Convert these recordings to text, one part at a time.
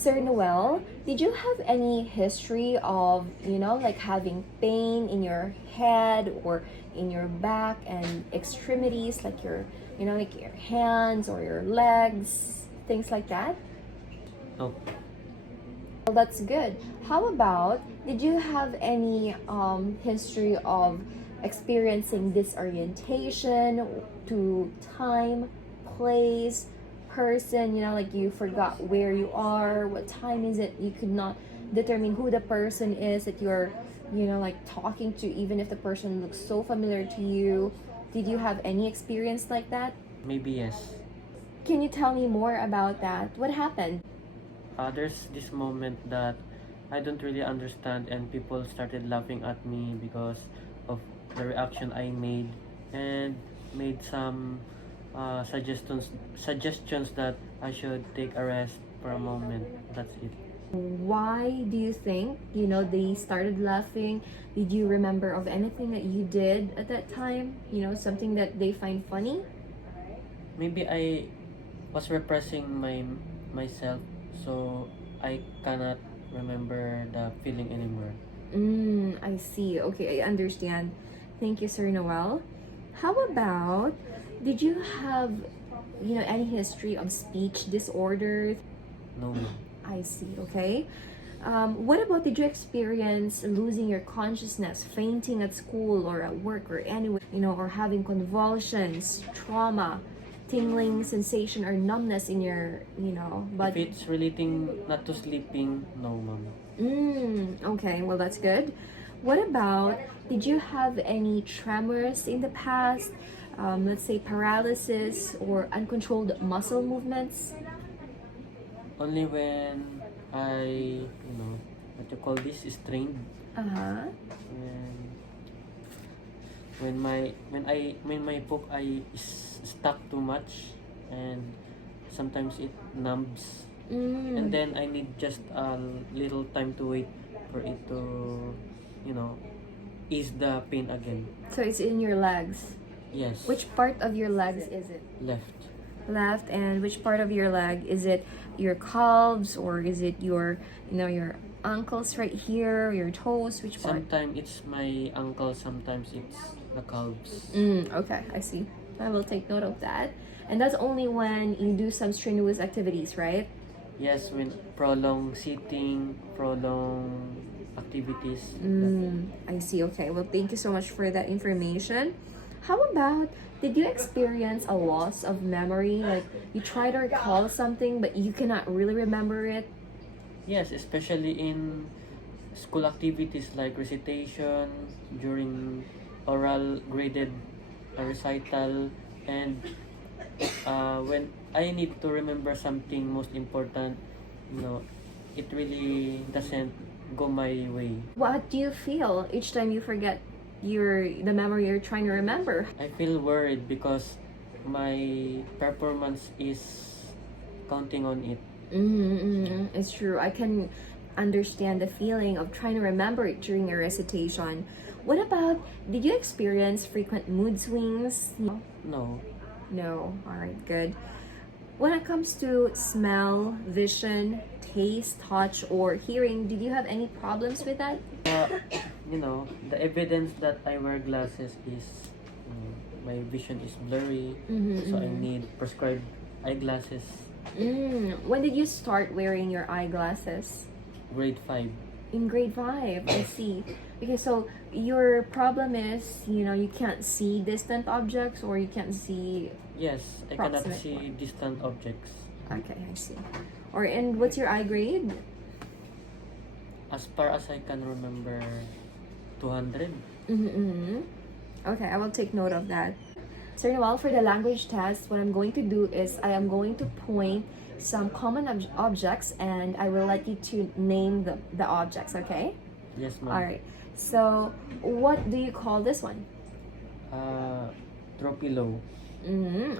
Sir Noel, did you have any history of, like having pain in your head or in your back and extremities, like like your hands or your legs, things like that? No. Well, that's good. How about, did you have any history of experiencing disorientation to time, place, person, like you forgot where you are, what time is it, you could not determine who the person is that you're, like talking to, even if the person looks so familiar to you? Did you have any experience like that? Maybe yes. Can you tell me more about that? What happened? There's this moment that I don't really understand, and people started laughing at me because of the reaction I made, and made some suggestions that I should take a rest for a moment. That's it. Why do you think, they started laughing? Did you remember of anything that you did at that time? Something that they find funny? Maybe I was repressing myself, so I cannot remember the feeling anymore. I see. Okay, I understand. Thank you, Sir Noel. How about, did you have, any history of speech disorder? No. I see, okay. What about, did you experience losing your consciousness, fainting at school or at work or anywhere, or having convulsions, trauma, tingling sensation or numbness in your, If body? it's relating not to sleeping, no, ma'am. Okay, well, that's good. What about, did you have any tremors in the past? Let's say paralysis or uncontrolled muscle movements? Only when I, what you call this, strained. Uh-huh. And when my poke eye is stuck too much, and sometimes it numbs, and then I need just a little time to wait for it to, ease the pain again. So it's in your legs. Yes. Which part of your legs is it? Left. Left. And which part of your leg? Is it your calves or is it your, your ankles right here, your toes? Which part? Sometimes it's my ankle, sometimes it's the calves. Okay, I see. I will take note of that. And that's only when you do some strenuous activities, right? Yes, when prolonged sitting, prolonged activities. I see. Okay. Well, thank you so much for that information. How about, did you experience a loss of memory? Like you try to recall something, but you cannot really remember it? Yes, especially in school activities like recitation, during oral graded recital, and when I need to remember something most important, it really doesn't go my way. What do you feel each time you forget the memory you're trying to remember? I feel worried because my performance is counting on it. It's true. I can understand the feeling of trying to remember it during a recitation. What about, did you experience frequent mood swings? No. No. All right, good. When it comes to smell, vision, taste, touch, or hearing, did you have any problems with that? The evidence that I wear glasses is my vision is blurry, so I need prescribed eyeglasses. When did you start wearing your eyeglasses? Grade 5. In grade 5, I see. Okay, so your problem is, you can't see distant objects or you can't see. Yes, I cannot Proximate see one. distant objects. Okay, I see. And what's your eye grade? As far as I can remember, 200. Okay, I will take note of that. Sir Noel, for the language test, what I'm going to do is I am going to point some common objects and I will let you to name the objects, okay? Yes, ma'am. All right. So, what do you call this one? Tropilo.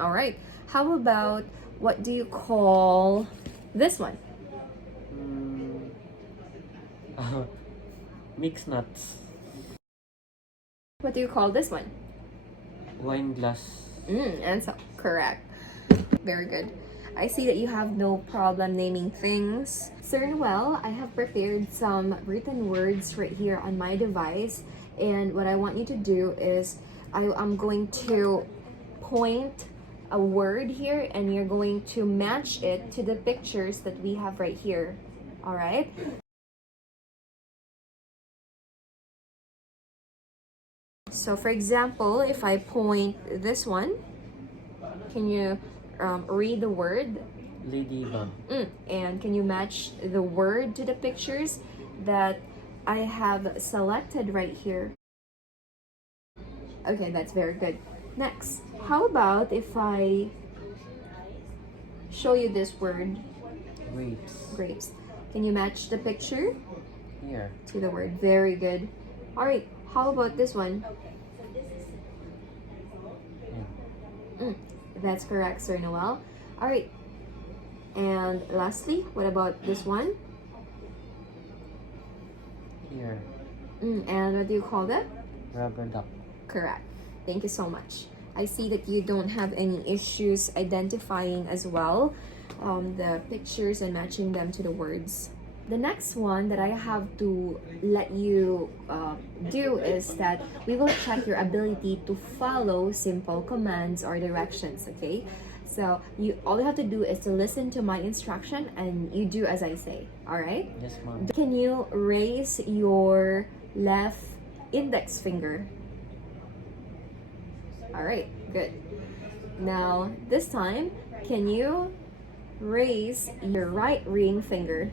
All right. How about, what do you call this one? Mixed nuts. What do you call this one? Wine glass. Answer correct. Very good. I see that you have no problem naming things. Sir Noel, I have prepared some written words right here on my device, and what I want you to do is I'm going to point a word here, and you're going to match it to the pictures that we have right here. All right? So for example, if I point this one, can you read the word? Ladybug. And can you match the word to the pictures that I have selected right here? Okay, that's very good. Next, how about if I show you this word? Grapes. Grapes. Can you match the picture Here. to the word? Very good. All right, how about this one? That's correct, Sir Noel. All right. And lastly, what about this one? Here. And what do you call that? Rubber duck. Correct. Thank you so much. I see that you don't have any issues identifying as well the pictures and matching them to the words. The next one that I have to let you do is that we will check your ability to follow simple commands or directions, okay? So all you have to do is to listen to my instruction and you do as I say, all right? Yes, ma'am. Can you raise your left index finger? All right, good. Now, this time, can you raise your right ring finger?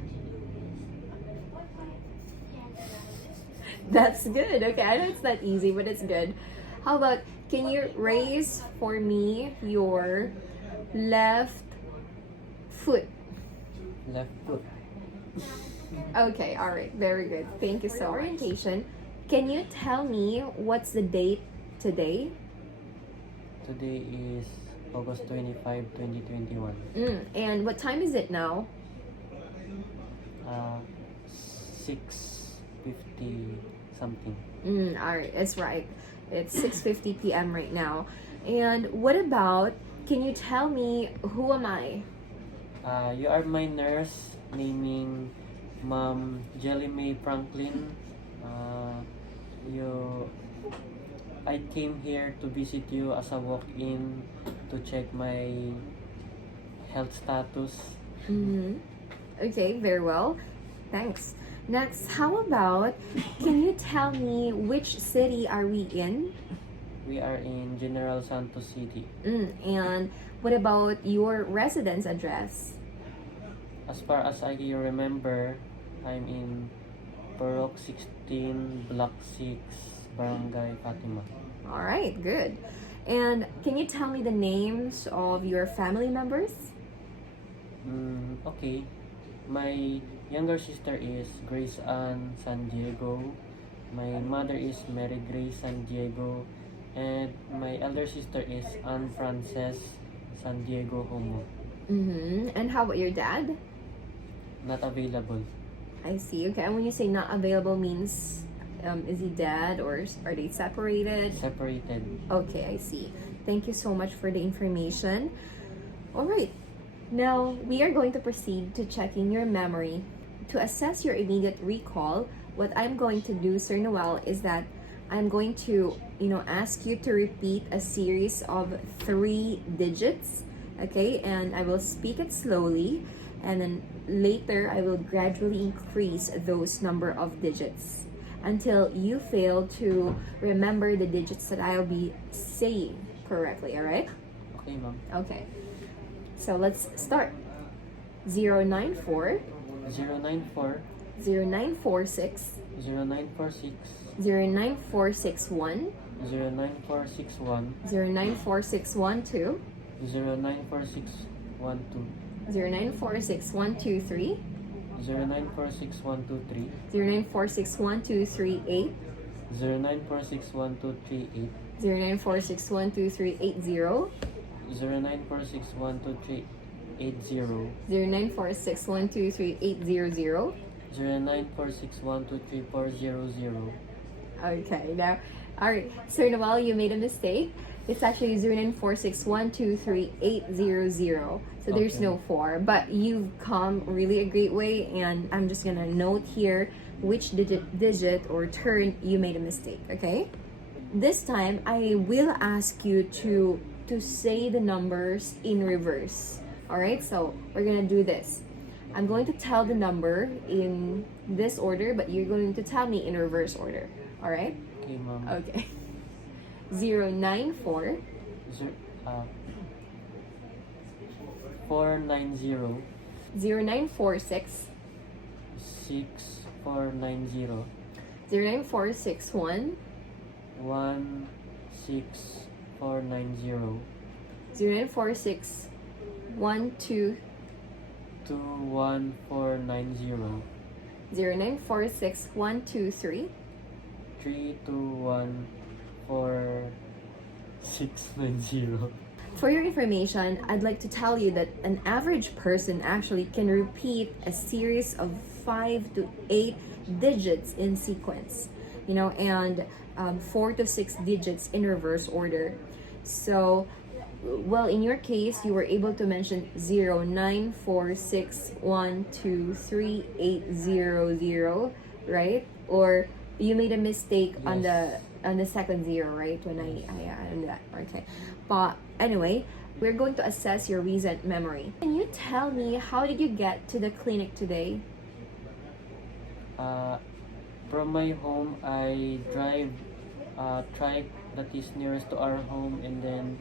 That's good. Okay, I know it's not easy, but it's good. How about, can you raise for me your left foot? Left foot. Okay, all right, very good. Thank you so much. Orientation. Can you tell me what's the date today? Today is August 25, 2021. And what time is it now? 6:50 something. All right, it's right. It's 6:50 p.m. right now. And what about, can you tell me who am I? You are my nurse, naming Ma'am Gelli May Franklin. I came here to visit you as a walk-in to check my health status. Okay, very well. Thanks. Next, how about, can you tell me which city are we in? We are in General Santos City. And what about your residence address? As far as I remember, I'm in Purok 16, Block 6, Barangay Fatima. All right, good. And can you tell me the names of your family members? Okay. My younger sister is Grace Ann San Diego. My mother is Mary Grace San Diego. And my elder sister is Anne Frances San Diego Homo. And how about your dad? Not available. I see. Okay, and when you say not available means, is he dead or are they separated? Separated. Okay, I see. Thank you so much for the information. All right. Now, we are going to proceed to checking your memory. To assess your immediate recall, what I'm going to do, Sir Noel, is that I'm going to, ask you to repeat a series of 3 digits, okay? And I will speak it slowly, and then later I will gradually increase those number of digits until you fail to remember the digits that I'll be saying correctly, all right? Okay, ma'am. Okay. So let's start. 094 094 0946 0946 09461 09461 094612 094612 094612 094612 09461238 09461238 09461280 09461280 0946123800. 0946123400. Okay, now, all right, Sir Noel, you made a mistake. It's actually 0946123800. So there's Okay. no 4. But you've come really a great way, and I'm just gonna note here which digit or turn you made a mistake, okay? This time I will ask you to say the numbers in reverse. Alright, so we're gonna do this. I'm going to tell the number in this order, but you're going to tell me in reverse order. Alright? Okay, ma'am. Okay. 094 Zer- uh, 490 0946 6490 09461 16490 09461 21490 0946 123 3214690. For your information, I'd like to tell you that an average person actually can repeat a series of 5 to 8 digits in sequence, and 4 to 6 digits in reverse order. So, well, in your case, you were able to mention 0946123800, right? Or you made a mistake on Yes. the second zero, right? When I on that. Okay. But anyway, we're going to assess your recent memory. Can you tell me, how did you get to the clinic today? From my home, I drive track that is nearest to our home, and then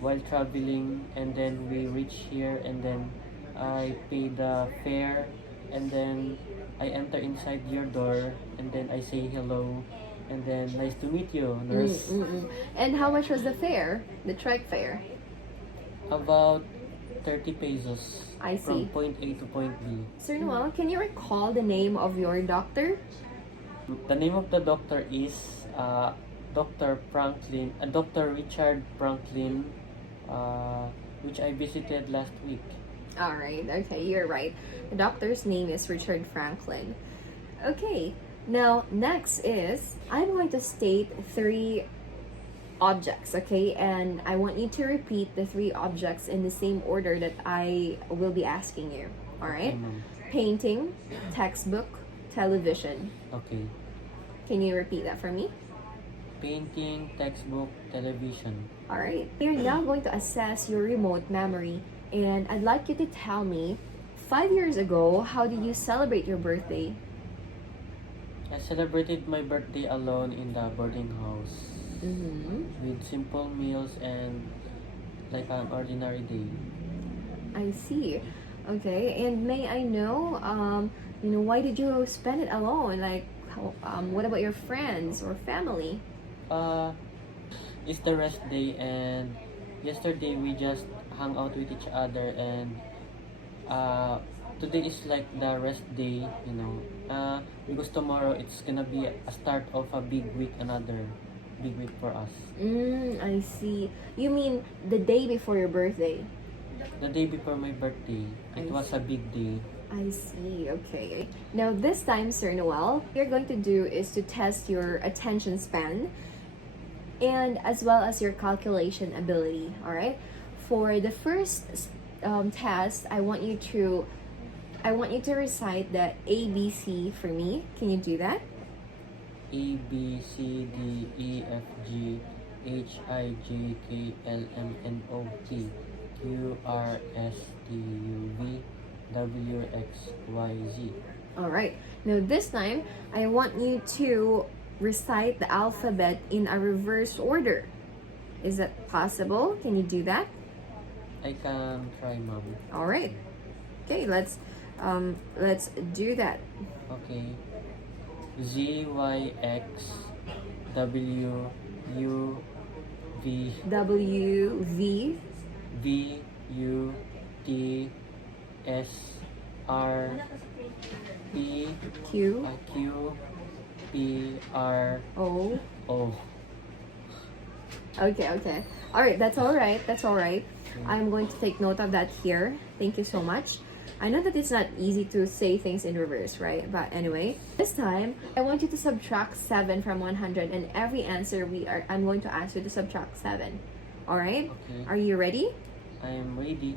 while traveling, and then we reach here, and then I pay the fare, and then I enter inside your door, and then I say hello, and then nice to meet you, nurse. And how much was the fare? The trek fare? About 30 pesos I from see. point A to point B. Sir Noel, can you recall the name of your doctor? The name of the doctor is Dr. Richard Franklin, which I visited last week. Alright, okay, you're right. The doctor's name is Richard Franklin. Okay, now next is, I'm going to state 3 objects, okay? And I want you to repeat the 3 objects in the same order that I will be asking you. Alright? Okay, ma'am. Painting, textbook, television. Okay. Can you repeat that for me? Painting, textbook, television. Alright. We're now going to assess your remote memory. And I'd like you to tell me, 5 years ago, how did you celebrate your birthday? I celebrated my birthday alone in the boarding house with simple meals and like an ordinary day. I see. Okay. And may I know, why did you spend it alone? Like, what about your friends or family? It's the rest day, and yesterday we just hung out with each other, and today is like the rest day, because tomorrow it's gonna be a start of a big week, another big week for us. I see. You mean the day before your birthday? The day before my birthday, it was a big day. I see, okay. Now this time, Sir Noel, what you're going to do is to test your attention span and as well as your calculation ability, alright? For the first test, I want you to recite the ABC for me. Can you do that? A, B, C, D, E, F, G, H, I, J, K, L, M, N, O, P, Q, R, S, T, U, V, W, X, Y, Z. Alright. Now this time, I want you to recite the alphabet in a reverse order. Is that possible? Can you do that? I can try, ma'am. Alright. Okay, let's do that. Okay. Z, Y, X, W, U, V, W, V, V, U, T, S, R, P, Q, Q, P, R, O. O. Okay. Alright, that's alright. I'm going to take note of that here. Thank you so much. I know that it's not easy to say things in reverse, right? But anyway, this time I want you to subtract 7 from 100, and every answer I'm going to ask you to subtract 7. All right? Okay. Are you ready? I am ready.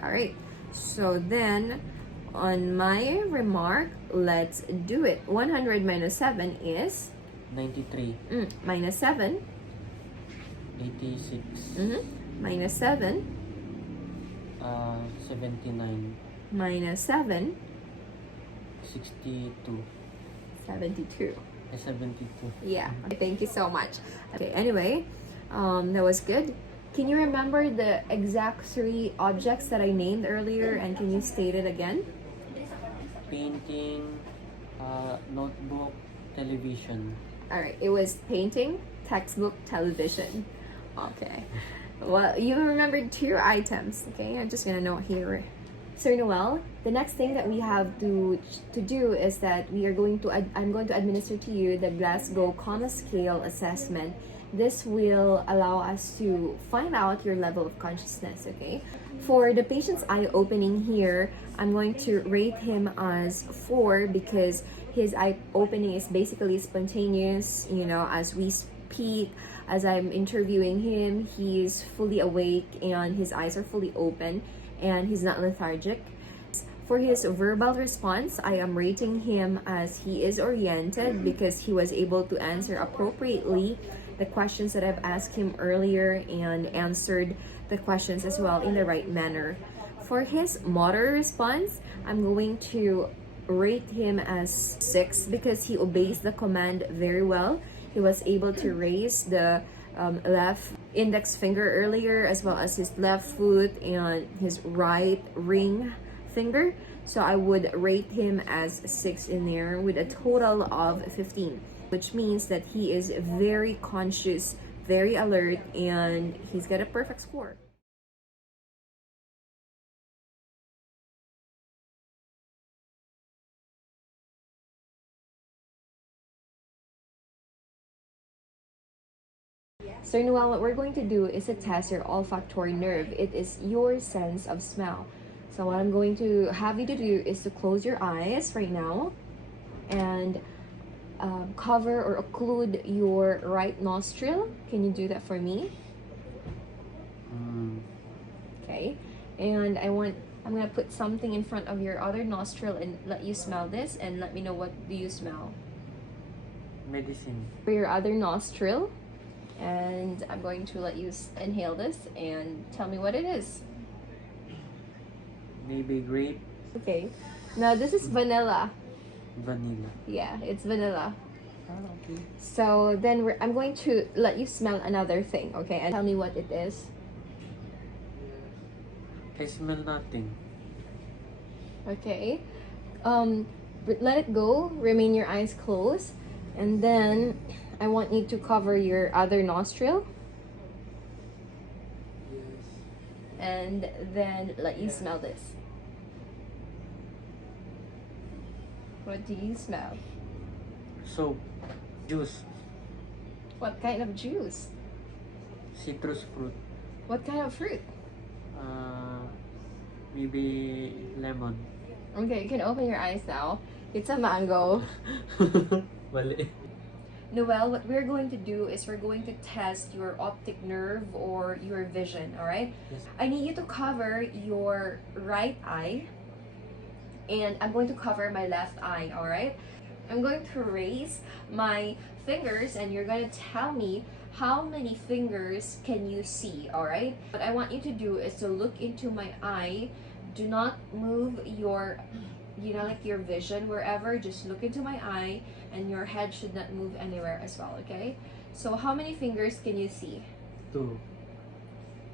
All right. So then, on my remark, let's do it. 100 minus 7 is 93. Minus 7. 86. Minus 7. 79. Minus 7. 62. 72. 72. Yeah. Okay, thank you so much. Okay, anyway, that was good. Can you remember the exact 3 objects that I named earlier, and can you state it again? Painting, notebook, television. All right, it was painting, textbook, television. Okay. Well, you remembered 2 items. Okay, I'm just gonna note here. Sir Noel, the next thing that we have to do is that I'm going to administer to you the Glasgow Coma scale assessment. This will allow us to find out your level of consciousness, okay? For the patient's eye opening here, I'm going to rate him as 4 because his eye opening is basically spontaneous, as we speak, as I'm interviewing him, he's fully awake and his eyes are fully open and he's not lethargic. For his verbal response, I am rating him as he is oriented because he was able to answer appropriately the questions that I've asked him earlier and answered the questions as well in the right manner. For his motor response, I'm going to rate him as 6 because he obeys the command very well. He was able to raise the left index finger earlier, as well as his left foot and his right ring finger. So I would rate him as 6 in there with a total of 15, which means that he is very conscious, very alert, and he's got a perfect score. So Noel, what we're going to do is to test your olfactory nerve. It is your sense of smell. So what I'm going to have you to do is to close your eyes right now and cover or occlude your right nostril. Can you do that for me? Okay. And I'm gonna put something in front of your other nostril and let you smell this, and let me know what do you smell. Medicine. For your other nostril, and I'm going to let you inhale this and tell me what it is. Maybe grape. Okay. Now this is vanilla. Vanilla. Yeah, it's vanilla. Okay. So then I'm going to let you smell another thing, okay? And tell me what it is. I smell nothing. Okay. Let it go. Remain your eyes closed. And then I want you to cover your other nostril. And then let you smell this. What do you smell? Soap. Juice. What kind of juice? Citrus fruit. What kind of fruit? Maybe lemon. Okay, you can open your eyes now. It's a mango. Mali. Noel, what we're going to do is we're going to test your optic nerve or your vision, alright? Yes. I need you to cover your right eye, and I'm going to cover my left eye, alright? I'm going to raise my fingers and you're going to tell me how many fingers can you see, alright? What I want you to do is to look into my eye. Do not move your, like your vision wherever. Just look into my eye and your head should not move anywhere as well, okay? So how many fingers can you see? 2.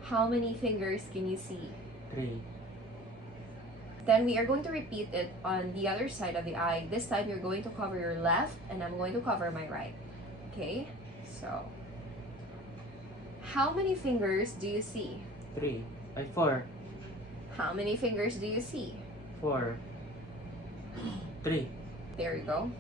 How many fingers can you see? 3. Then we are going to repeat it on the other side of the eye. This time you're going to cover your left and I'm going to cover my right. Okay? So, how many fingers do you see? 3. 4. How many fingers do you see? 4. 3. There you go.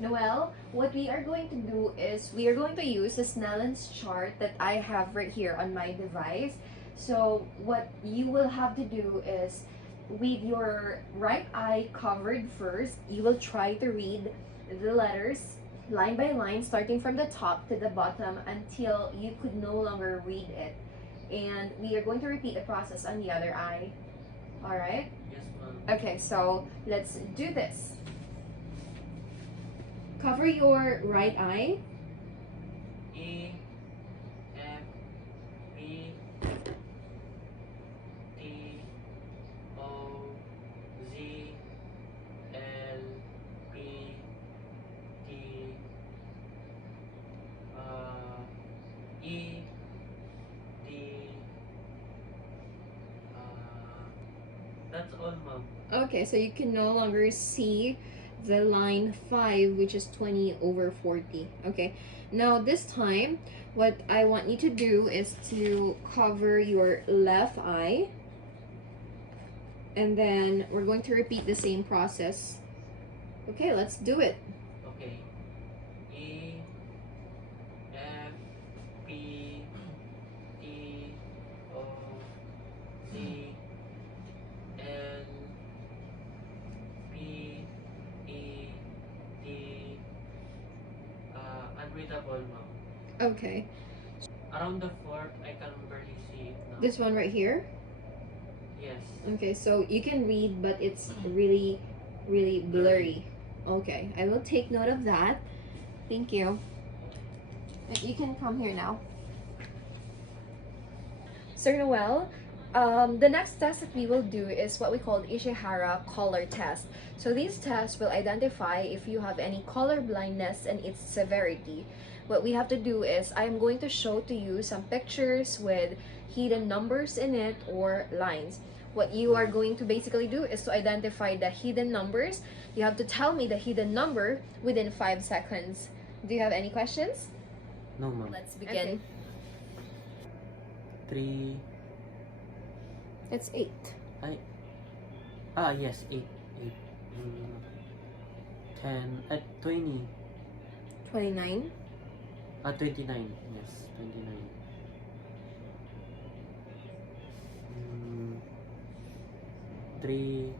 Noel, what we are going to do is we are going to use the Snellen's chart that I have right here on my device. So what you will have to do is with your right eye covered first, you will try to read the letters line by line, starting from the top to the bottom until you could no longer read it. And we are going to repeat the process on the other eye. All right? Yes, ma'am. Okay, so let's do this. Cover your right eye. E, F, B, T, O, Z, L, P, T, E, D. That's all, ma'am. Okay, so you can no longer see the line 5, which is 20 over 40. Okay, now this time, what I want you to do is to cover your left eye. And then we're going to repeat the same process. Okay, let's do it. Okay. E, F, P, T, O, Z, L, P, E, D. Unreadable, ma'am. Okay, Around the fourth, I can barely see it now. this one right here. Yes. Okay, so you can read, but it's really, really blurry. Okay, I will take note of that. Thank you. You can come here now. Sir Noel, the next test that we will do is what we call Ishihara color test. So these tests will identify if you have any color blindness and its severity. What we have to do is I am going to show to you some pictures with hidden numbers in it or lines. What you are going to basically do is to identify the hidden numbers. You have to tell me the hidden number within 5 seconds. Do you have any questions? No, ma'am. Let's begin. 3. It's 8. Yes, 8. 8. 10. 20. 29. 29. Yes, 29. 3.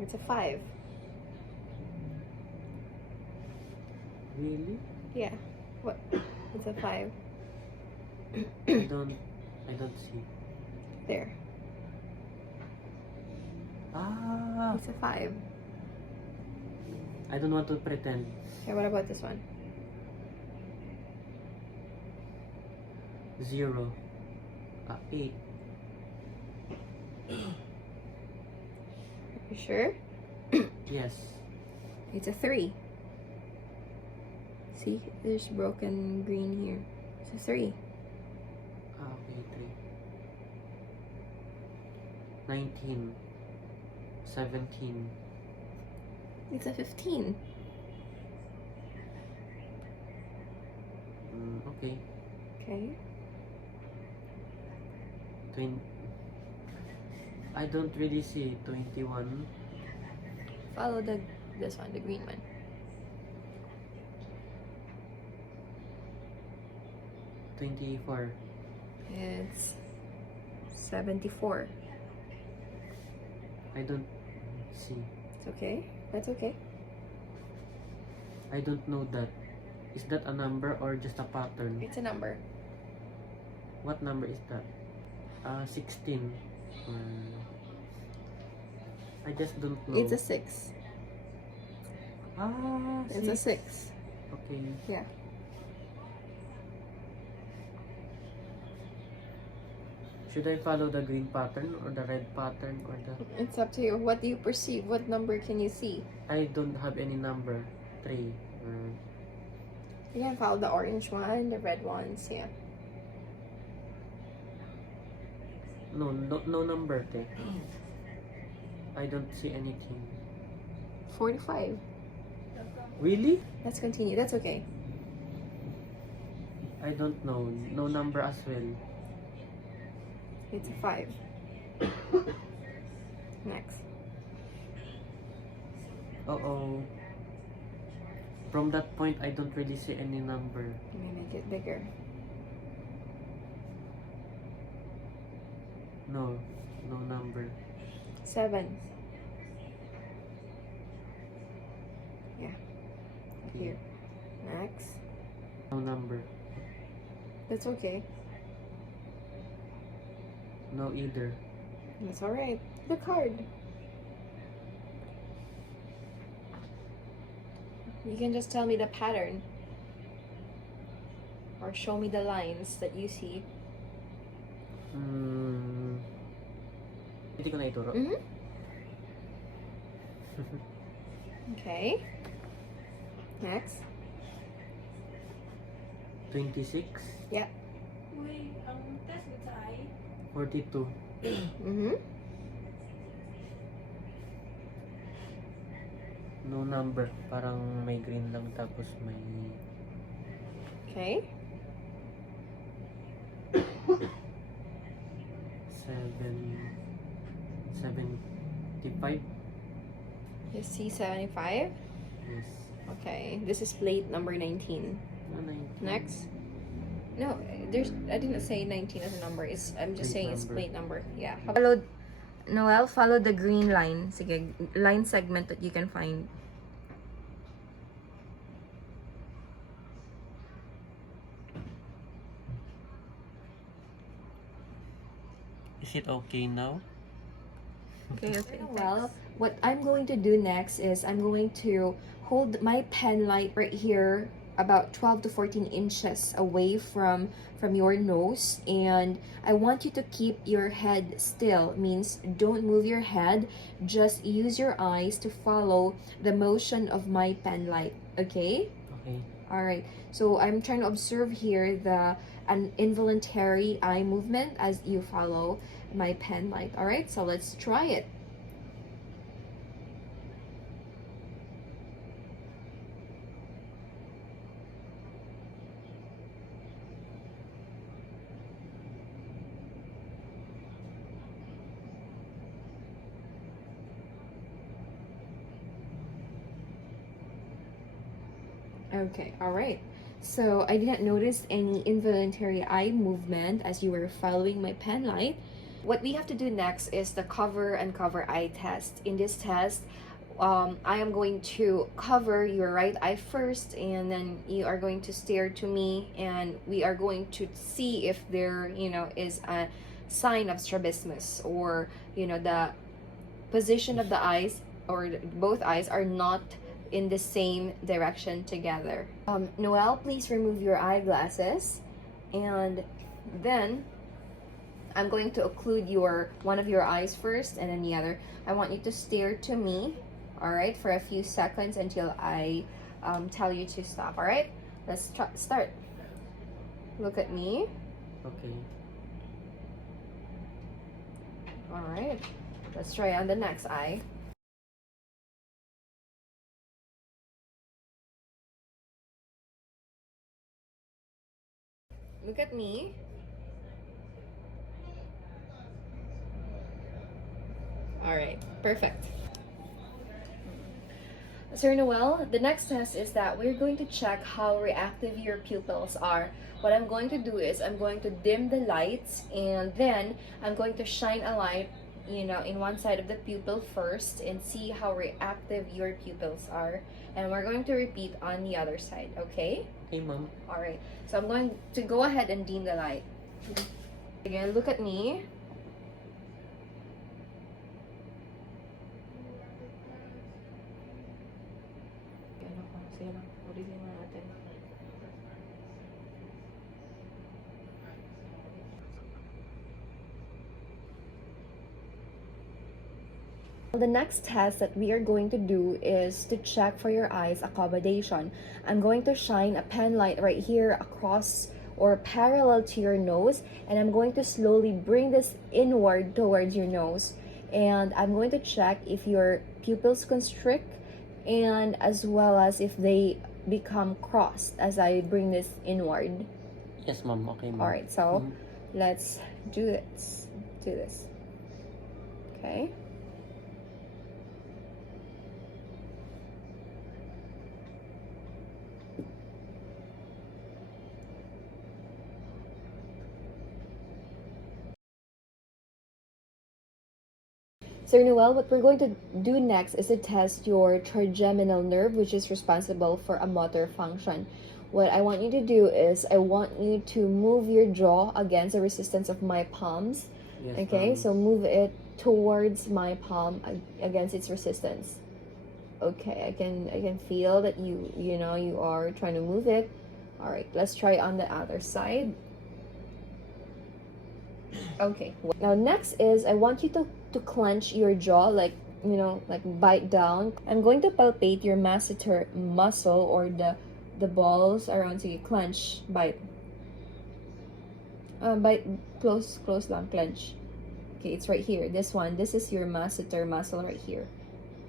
It's a 5. Really? Yeah. What? It's a 5. I don't see. There. It's a 5. I don't want to pretend. Okay, what about this one? 0. 8. You sure? Yes. It's a 3. See, there's broken green here. It's a 3. Okay, 3. 19. 17. It's a 15. Okay. Okay. 20. I don't really see 21. Follow this one, the green one. 24. It's 74. I don't see. It's okay. That's okay. I don't know that. Is that a number or just a pattern? It's a number. What number is that? 16. I just don't know. It's a 6. It's a 6. Okay. Yeah. Should I follow the green pattern or the red pattern or the... It's up to you. What do you perceive? What number can you see? I don't have any number. 3. You can follow the orange one, the red ones, yeah. No number, te. I don't see anything. 45. Really? Let's continue. That's okay. I don't know. No number as well. It's a 5. Next. Uh-oh. From that point, I don't really see any number. Let me make it bigger. No. No number. 7. Yeah. Here. Next. No number. That's okay. No either. That's alright. The card. You can just tell me the pattern. Or show me the lines that you see. Hindi ko na ituro. Mm-hmm. Okay. Next. 26. Yeah. Uy, ang test mo sa ay? 42. Mm-hmm. No number. Parang may green lang tapos may... Okay. 75. You see 75? Yes. Okay. This is plate number 19. No, 19. Next. No, I didn't say 19 as a number. I'm just Plate saying it's number. plate number. Yeah. Follow the green line. Sige, line segment that you can find. Is it okay now? Okay. Well, what I'm going to do next is I'm going to hold my pen light right here about 12 to 14 inches away from your nose, and I want you to keep your head still. Means don't move your head, just use your eyes to follow the motion of my pen light. Okay? Okay. All right. So I'm trying to observe here an involuntary eye movement as you follow my pen light. All right. So let's try it. Okay, all right. So I didn't notice any involuntary eye movement as you were following my pen light. What we have to do next is the cover and cover eye test. In this test, I am going to cover your right eye first, and then you are going to stare to me, and we are going to see if there, is a sign of strabismus, or, the position of the eyes or both eyes are not in the same direction together. Noelle, please remove your eyeglasses, and then I'm going to occlude one of your eyes first and then the other. I want you to stare to me, all right, for a few seconds until I tell you to stop. All right, let's start. Look at me. Okay. All right, let's try on the next eye. Look at me. All right, perfect. Sir Noel, the next test is that we're going to check how reactive your pupils are. What I'm going to do is I'm going to dim the lights, and then I'm going to shine a light, in one side of the pupil first, and see how reactive your pupils are. And we're going to repeat on the other side, okay? Hey, Mom. All right, so I'm going to go ahead and dim the light. Again, look at me. The next test that we are going to do is to check for your eyes accommodation. I'm going to shine a pen light right here across or parallel to your nose, and I'm going to slowly bring this inward towards your nose, and I'm going to check if your pupils constrict and as well as if they become crossed as I bring this inward. Yes, Mom. Okay, Mom. All right, so let's do this. Okay. Sir Noel, what we're going to do next is to test your trigeminal nerve, which is responsible for a motor function. What I want you to do is I want you to move your jaw against the resistance of my palms. Yes, Okay, ma'am. so move it towards my palm against its resistance. Okay, I can feel that you are trying to move it. All right, let's try on the other side. Okay, now next is I want you to clench your jaw, like like bite down. I'm going to palpate your masseter muscle, or the balls around. So you clench, bite, bite, close lang, clench. Okay, it's right here. This is your masseter muscle right here.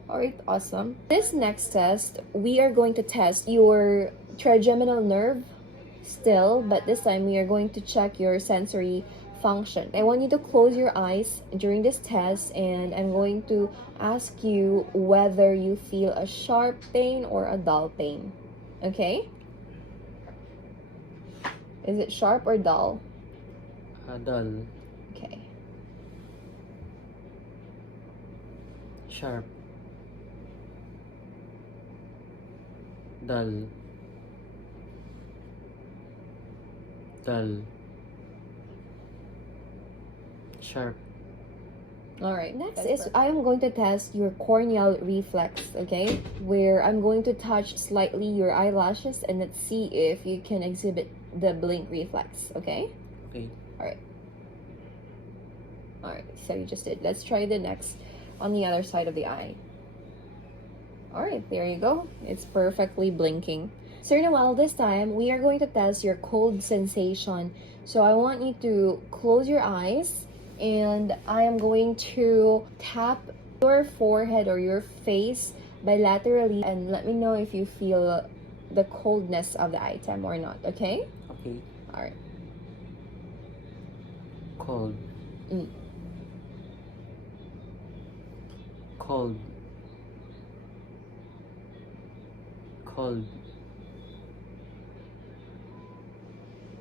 Alright, awesome. This next test, we are going to test your trigeminal nerve still, but this time we are going to check your sensory function. I want you to close your eyes during this test, and I'm going to ask you whether you feel a sharp pain or a dull pain. Okay? Is it sharp or dull? Dull. Okay. Sharp. Dull. Dull. Sharp. Alright, next is I am going to test your corneal reflex, okay? Where I'm going to touch slightly your eyelashes and let's see if you can exhibit the blink reflex, okay? Okay. Alright, so you just did. Let's try the next on the other side of the eye. Alright, there you go. It's perfectly blinking. Sir Noel, this time we are going to test your cold sensation. So I want you to close your eyes, and I am going to tap your forehead or your face bilaterally and let me know if you feel the coldness of the item or not, okay? Okay. Alright. Cold. Cold. Cold.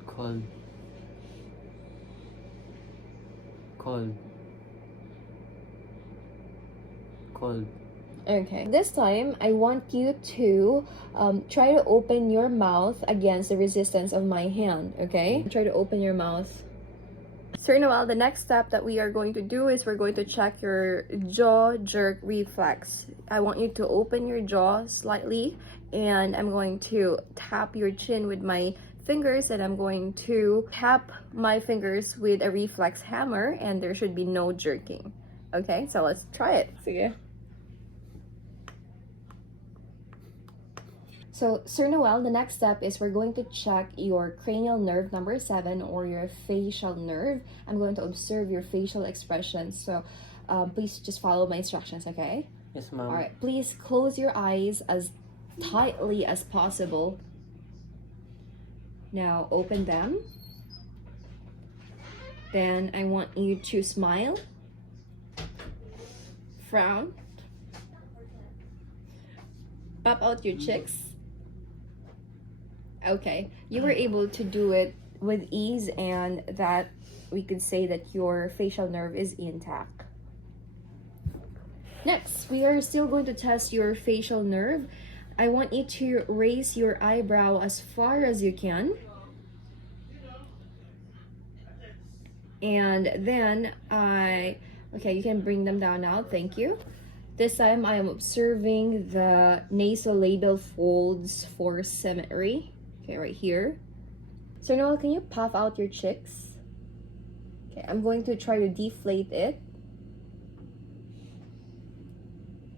Cold. Cold. Cold. Okay. This time, I want you to try to open your mouth against the resistance of my hand, okay? Try to open your mouth. Sir Noel, the next step that we are going to do is we're going to check your jaw jerk reflex. I want you to open your jaw slightly, and I'm going to tap your chin with my fingers, and I'm going to tap my fingers with a reflex hammer, and there should be no jerking. Okay, so let's try it. Sige. So, Sir Noel, the next step is we're going to check your cranial nerve number 7, or your facial nerve. I'm going to observe your facial expressions. So, please just follow my instructions, okay? Yes, ma'am. Alright, please close your eyes as tightly as possible. Now, open them. Then, I want you to smile, frown, pop out your cheeks. Okay, you were able to do it with ease, and that we could say that your facial nerve is intact. Next, we are still going to test your facial nerve. I want you to raise your eyebrow as far as you can. And then okay, you can bring them down now. Thank you. This time I am observing the nasolabial folds for symmetry. Okay, right here. So Noel, can you puff out your cheeks? Okay, I'm going to try to deflate it.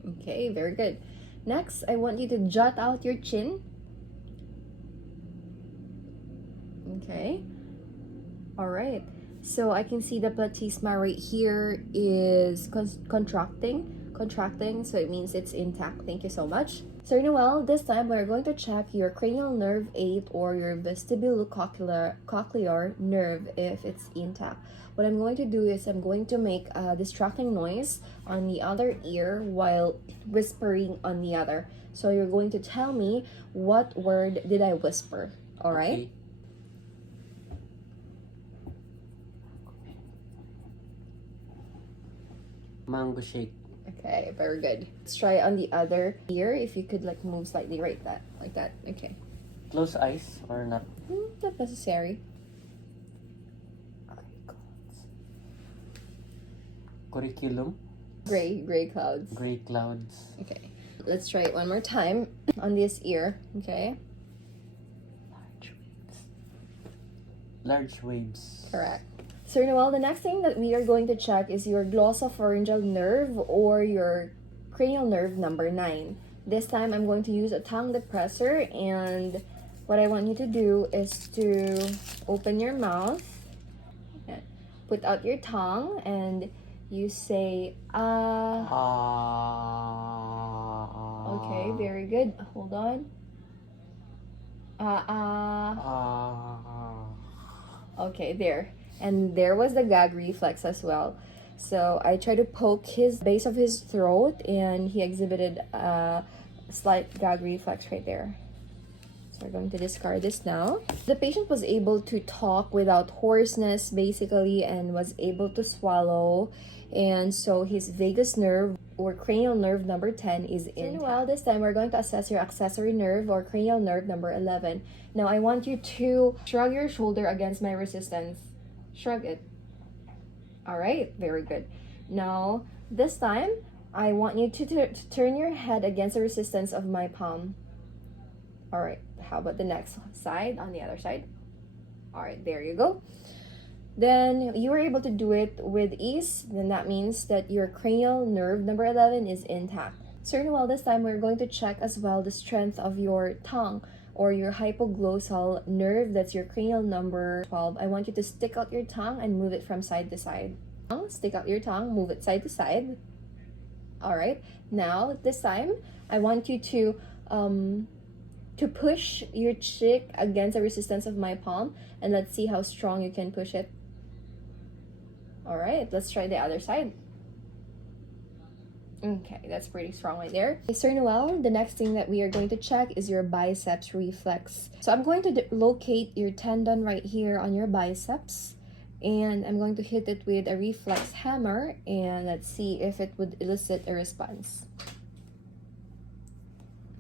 Okay, very good. Next, I want you to jut out your chin. Okay. All right. So I can see the platysma right here is contracting, so it means it's intact. Thank you so much. Sir Noel, this time we're going to check your cranial nerve 8, or your vestibulocochlear nerve, if it's intact. What I'm going to do is I'm going to make a distracting noise on the other ear while whispering on the other. So you're going to tell me what word did I whisper, all right? Okay. Mango shake. Okay, very good. Let's try on the other ear. If you could like move slightly right that, like that. Okay. Close eyes or not? Not necessary. Curriculum. Gray clouds. Gray clouds. Okay. Let's try it one more time on this ear. Okay. Large waves. Large waves. Correct. Sir Noel, the next thing that we are going to check is your glossopharyngeal nerve or your cranial nerve number 9. This time I'm going to use a tongue depressor, and what I want you to do is to open your mouth, put out your tongue, and you say ah. Okay, very good. Hold on. Okay, there. And there was the gag reflex as well. So I tried to poke his base of his throat, and he exhibited a slight gag reflex right there. So we're going to discard this now. The patient was able to talk without hoarseness, basically, and was able to swallow. And so his vagus nerve or cranial nerve number 10 is in. Well, this time we're going to assess your accessory nerve or cranial nerve number 11. Now I want you to shrug your shoulder against my resistance. Shrug it. All right, very good. Now this time I want you to turn your head against the resistance of my palm. All right, how about the next side, on the other side? All right, there you go. Then you were able to do it with ease. Then that means that your cranial nerve number 11 is intact. So well, this time we're going to check as well the strength of your tongue or your hypoglossal nerve. That's your cranial number 12. I want you to stick out your tongue and move it from side to side. Stick out your tongue, move it side to side. All right, now this time I want you to push your cheek against the resistance of my palm, and let's see how strong you can push it. All right, let's try the other side. Okay, that's pretty strong right there. Okay, Sir Noel, the next thing that we are going to check is your biceps reflex. So I'm going to locate your tendon right here on your biceps, and I'm going to hit it with a reflex hammer, and let's see if it would elicit a response.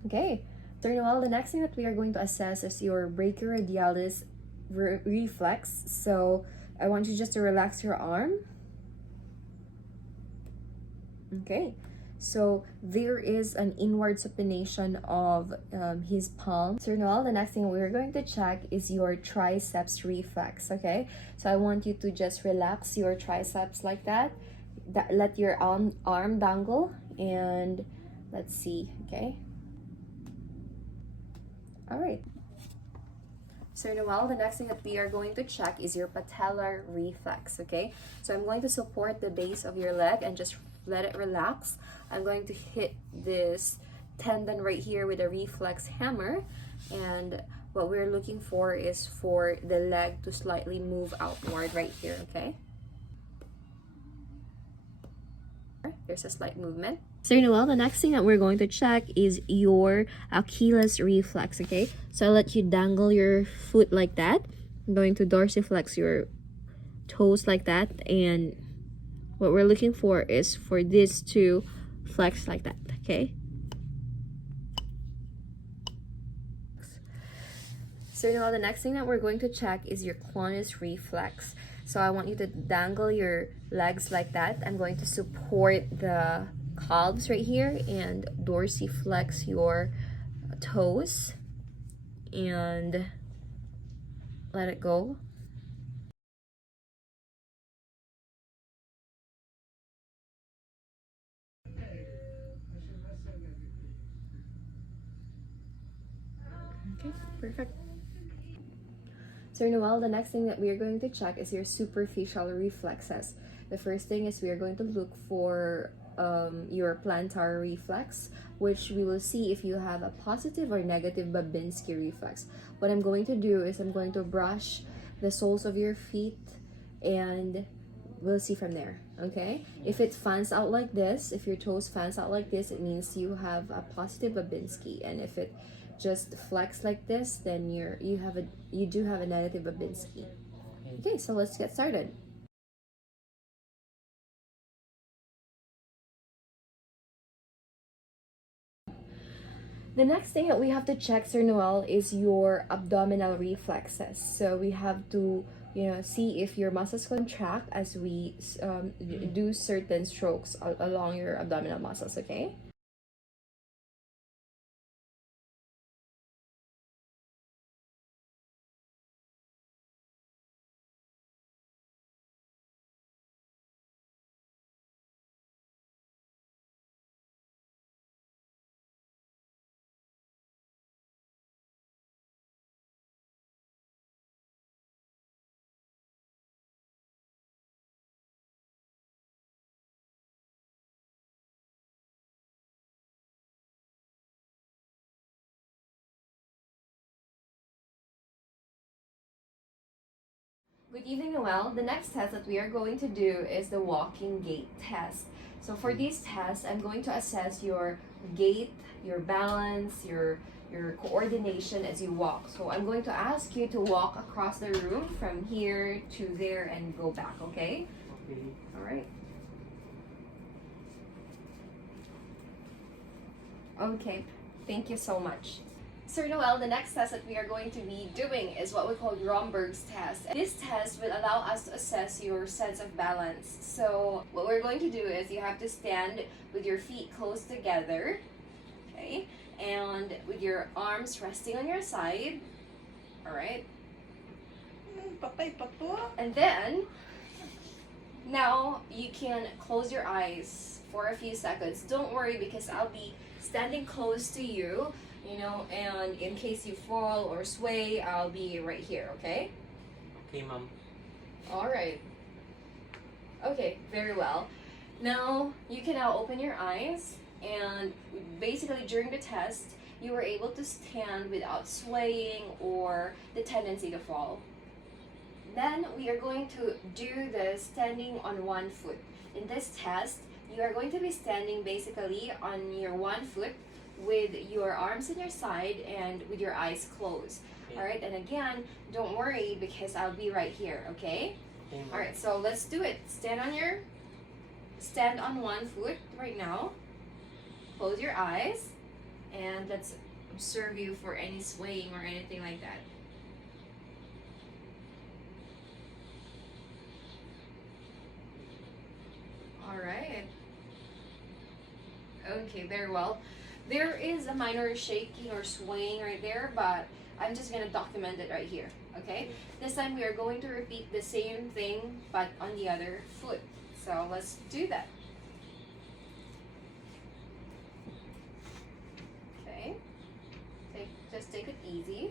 Okay, Sir Noel, the next thing that we are going to assess is your brachioradialis reflex. So I want you just to relax your arm. Okay, so there is an inward supination of his palm. Sir Noel, the next thing we're going to check is your triceps reflex. Okay, so I want you to just relax your triceps like that. Let your arm dangle, and let's see. Okay. All right. So Noel, the next thing that we are going to check is your patellar reflex. Okay, so I'm going to support the base of your leg and just let it relax. I'm going to hit this tendon right here with a reflex hammer, and what we're looking for is for the leg to slightly move outward right here. Okay, there's a slight movement. So Noel, the next thing that we're going to check is your Achilles reflex. Okay, so I'll let you dangle your foot like that. I'm going to dorsiflex your toes like that, and what we're looking for is for this to flex like that. Okay, so Noel, the next thing that we're going to check is your clonus reflex. So I want you to dangle your legs like that. I'm going to support the calves right here and dorsiflex your toes and let it go. Okay, perfect. So Noel, the next thing that we are going to check is your superficial reflexes. The first thing is we are going to look for your plantar reflex, which we will see if you have a positive or negative Babinski reflex. What I'm going to do is I'm going to brush the soles of your feet, and we'll see from there. Okay, if it fans out like this, if your toes fans out like this, it means you have a positive Babinski, and if it just flex like this, then you do have a negative Babinski. Okay, so let's get started. The next thing that we have to check, Sir Noel, is your abdominal reflexes. So we have to, see if your muscles contract as we do certain strokes along your abdominal muscles, okay? Good evening, Noel. The next test that we are going to do is the walking gait test. So for this test, I'm going to assess your gait, your balance, your coordination as you walk. So I'm going to ask you to walk across the room from here to there and go back, okay? Okay. All right. Okay, thank you so much. Sir Noel, the next test that we are going to be doing is what we call Romberg's test. This test will allow us to assess your sense of balance. So what we're going to do is you have to stand with your feet close together, okay? And with your arms resting on your side, all right? Patay pa to. And then, now you can close your eyes for a few seconds. Don't worry because I'll be standing close to you, and in case you fall or sway, I'll be right here, okay? Okay, ma'am. All right. Okay, very well. Now, you can now open your eyes, and basically during the test, you were able to stand without swaying or the tendency to fall. Then we are going to do the standing on one foot. In this test, you are going to be standing basically on your one foot with your arms on your side and with your eyes closed. Okay. All right, and again, don't worry because I'll be right here, okay? Okay, ma'am. All right, so let's do it. Stand on one foot right now. Close your eyes and let's observe you for any swaying or anything like that. All right. Okay, very well. There is a minor shaking or swaying right there, but I'm just gonna document it right here, okay? This time we are going to repeat the same thing, but on the other foot. So let's do that. Okay. Just take it easy.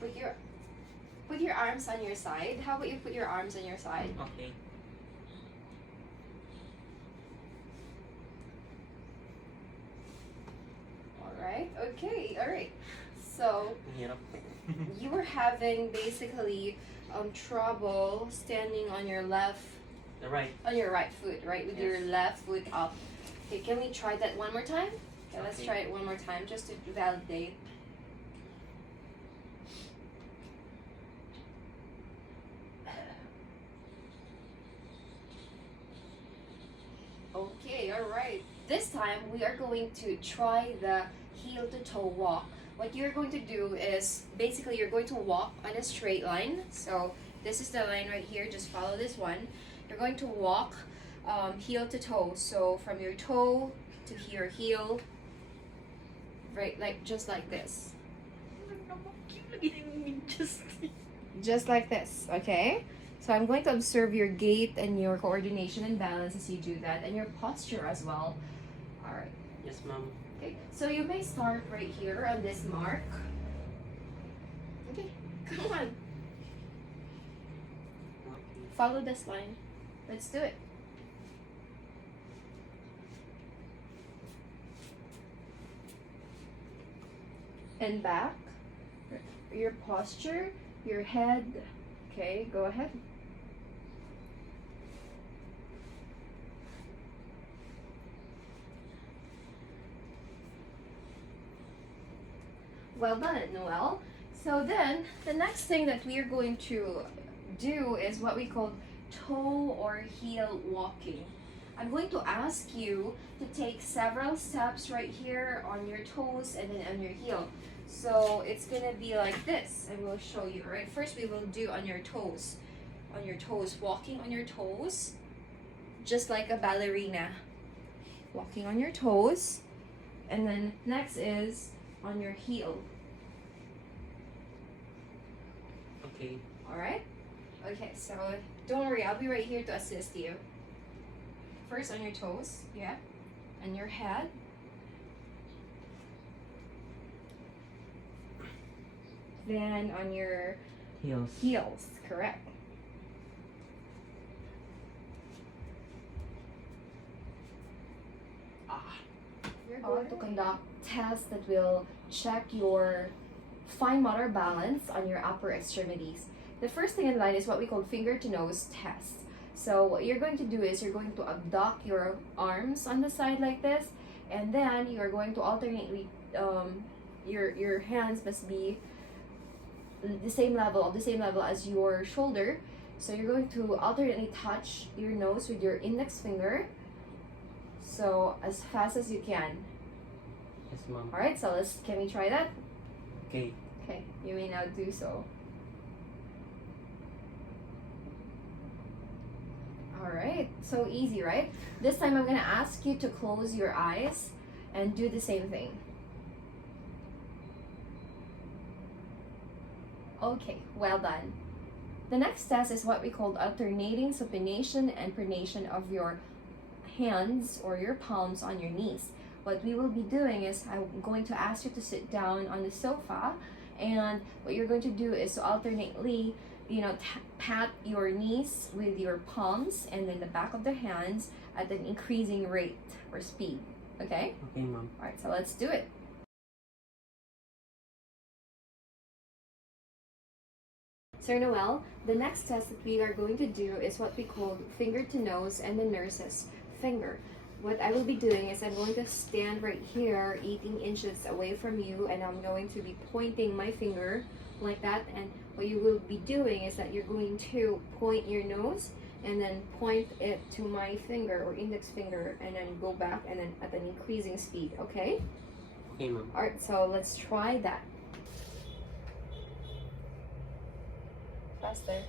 Put your arms on your side. How about you put your arms on your side? Okay. Alright, okay, alright. So Hirap. you were having basically trouble standing on your Right. right foot, right? With your Yes. left foot up. Okay, can we try that one more time? Okay, let's Okay. try it one more time just to validate. Okay, alright. This time we are going to try the heel to toe walk. What you're going to do is basically you're going to walk on a straight line. So this is the line right here, just follow this one. You're going to walk heel to toe. So from your toe to your heel, right, like just like this. Just like this, okay? So I'm going to observe your gait and your coordination and balance as you do that, and your posture as well. All right. Yes, ma'am. Okay, so you may start right here on this mark. Okay, come on. Okay. Follow this line. Let's do it. And back. Your posture, your head. Okay, go ahead. Well done, Noel. So then, the next thing that we are going to do is what we call toe or heel walking. I'm going to ask you to take several steps right here on your toes and then on your heel. So it's gonna be like this. I will show you, right? First we will do on your toes. On your toes, walking on your toes, just like a ballerina. Walking on your toes. And then next is on your heel. Okay. Alright? Okay, so don't worry, I'll be right here to assist you. First on your toes, yeah, and your head. Then on your heels, correct. We're going to conduct tests that will check your fine motor balance on your upper extremities. The first thing in line is what we call finger to nose test. So what you're going to do is you're going to abduct your arms on the side like this, and then you're going to alternately, your hands must be the same level as your shoulder. So you're going to alternately touch your nose with your index finger. So as fast as you can. Yes, ma'am. All right. So can we try that? Okay. Okay. You may now do so. All right. So easy, right? This time I'm gonna ask you to close your eyes and do the same thing. Okay. Well done. The next test is what we call alternating supination and pronation of your hands or your palms on your knees. What we will be doing is I'm going to ask you to sit down on the sofa, and what you're going to do is to alternately, pat your knees with your palms and then the back of the hands at an increasing rate or speed. Okay? Okay, ma'am. All right, so let's do it. Sir Noel, the next test that we are going to do is what we call finger to nose and the nurse's finger. What I will be doing is I'm going to stand right here 18 inches away from you, and I'm going to be pointing my finger like that, and what you will be doing is that you're going to point your nose and then point it to my finger or index finger and then go back and then at an increasing speed, okay? Okay, ma'am. Alright, so let's try that. Faster.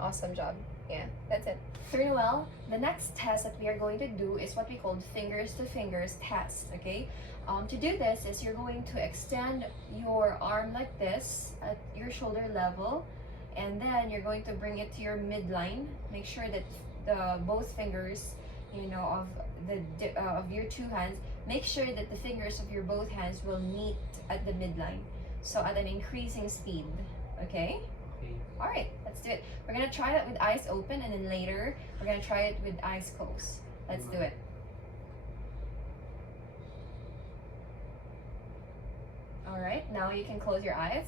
Awesome job. Yeah, that's it. Sir Noel, the next test that we are going to do is what we call fingers to fingers test, okay? To do this is you're going to extend your arm like this at your shoulder level, and then you're going to bring it to your midline. Make sure that both fingers, of your two hands, make sure that the fingers of your both hands will meet at the midline. So at an increasing speed, okay? Okay. All right, let's do it. We're gonna try that with eyes open, and then later we're gonna try it with eyes closed. Let's do it. All right, now you can close your eyes.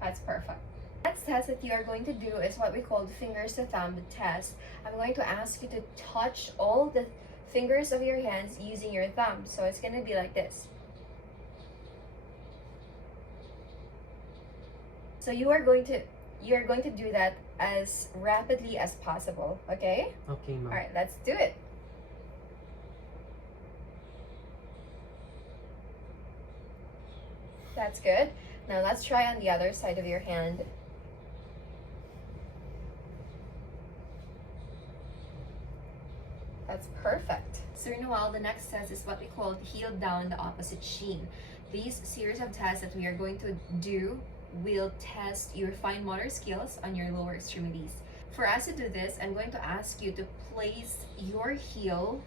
That's perfect. Next test that you are going to do is what we call the fingers to thumb test. I'm going to ask you to touch all the fingers of your hands using your thumb. So it's gonna be like this. So you are going to do that as rapidly as possible, okay? Okay, ma'am. All right, let's do it. That's good. Now let's try on the other side of your hand. That's perfect. Sir Noel, the next test is what we call heel down the opposite shin. These series of tests that we are going to do will test your fine motor skills on your lower extremities. For us to do this, I'm going to ask you to place your heel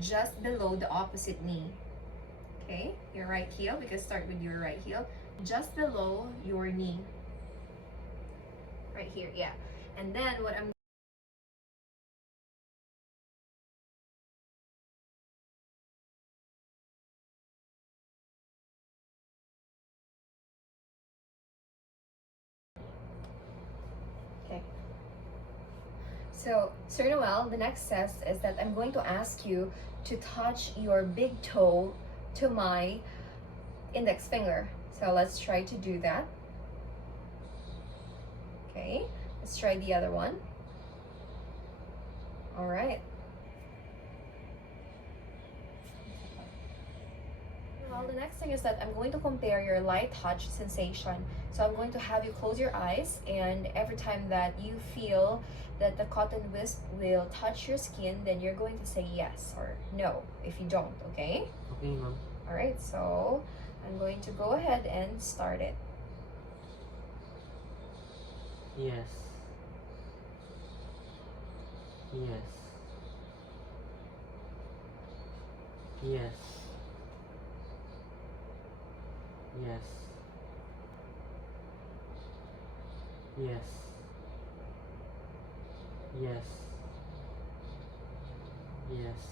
just below the opposite knee. Okay, your right heel, because start with your right heel, just below your knee. Right here, yeah. And then what I'm So, Sir Noel, the next test is that I'm going to ask you to touch your big toe to my index finger. So let's try to do that. Okay, let's try the other one. All right. Well, the next thing is that I'm going to compare your light touch sensation. So I'm going to have you close your eyes, and every time that you feel that the cotton wisp will touch your skin, then you're going to say yes or no if you don't, okay? Okay, ma'am. All right, so I'm going to go ahead and start it. Yes. Yes. Yes. Yes. Yes. Yes. Yes.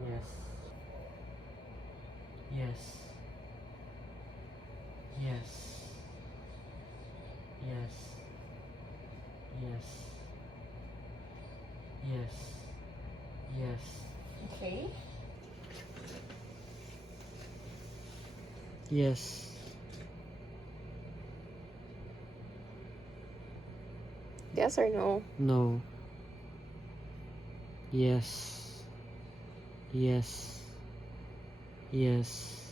Yes. Yes. Yes. Yes. Yes. Yes. Yes. Okay. Yes. Yes or no? No. Yes. Yes. Yes.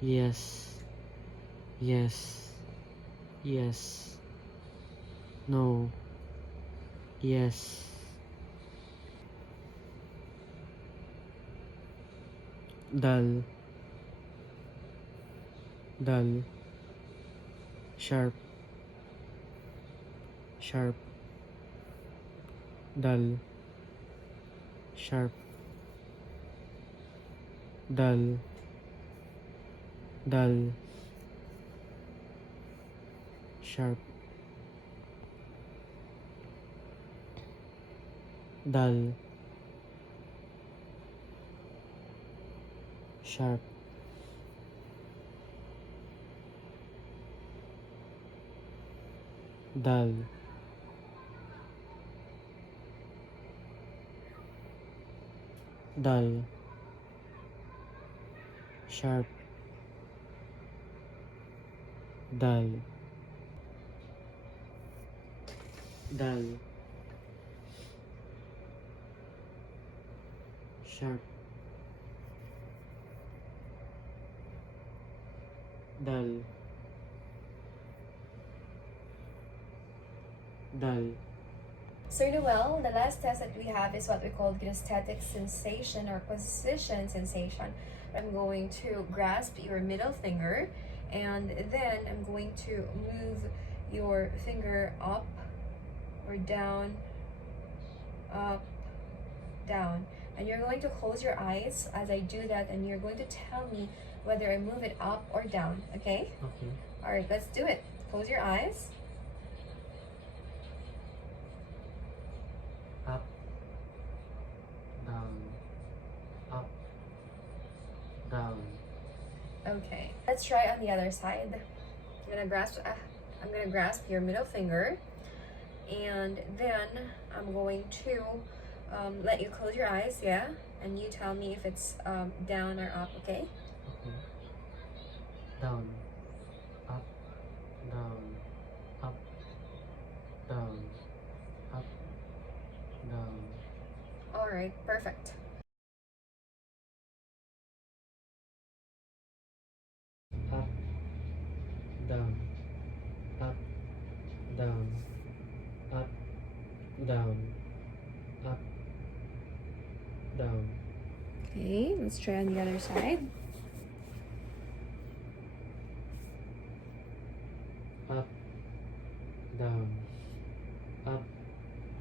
Yes. Yes. Yes. No. Yes. Dull. Dull. Sharp. Sharp. Dull. Sharp. Dull. Dull. Sharp. Dull. Sharp. Dull. Dull. Sharp. Dull. Dull. Sharp. Dull. Dull. Sir Noel, the last test that we have is what we call kinesthetic sensation or position sensation. I'm going to grasp your middle finger, and then I'm going to move your finger up or down, up, down. And you're going to close your eyes as I do that, and you're going to tell me whether I move it up or down, okay? Okay. All right, let's do it. Close your eyes. Up. Down. Up. Down. Okay, let's try on the other side. I'm gonna grasp your middle finger, and then I'm going to let you close your eyes, yeah, and you tell me if it's down or up, okay? Okay. Down. Up. Down. Up. Down. Up. Down. All right, perfect. Up. Down. Up. Down. Up. Down. Up. Down. Okay, let's try on the other side. Up. Down. Up.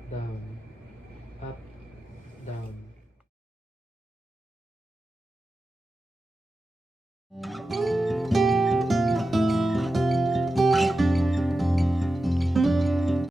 Down. Up. Down.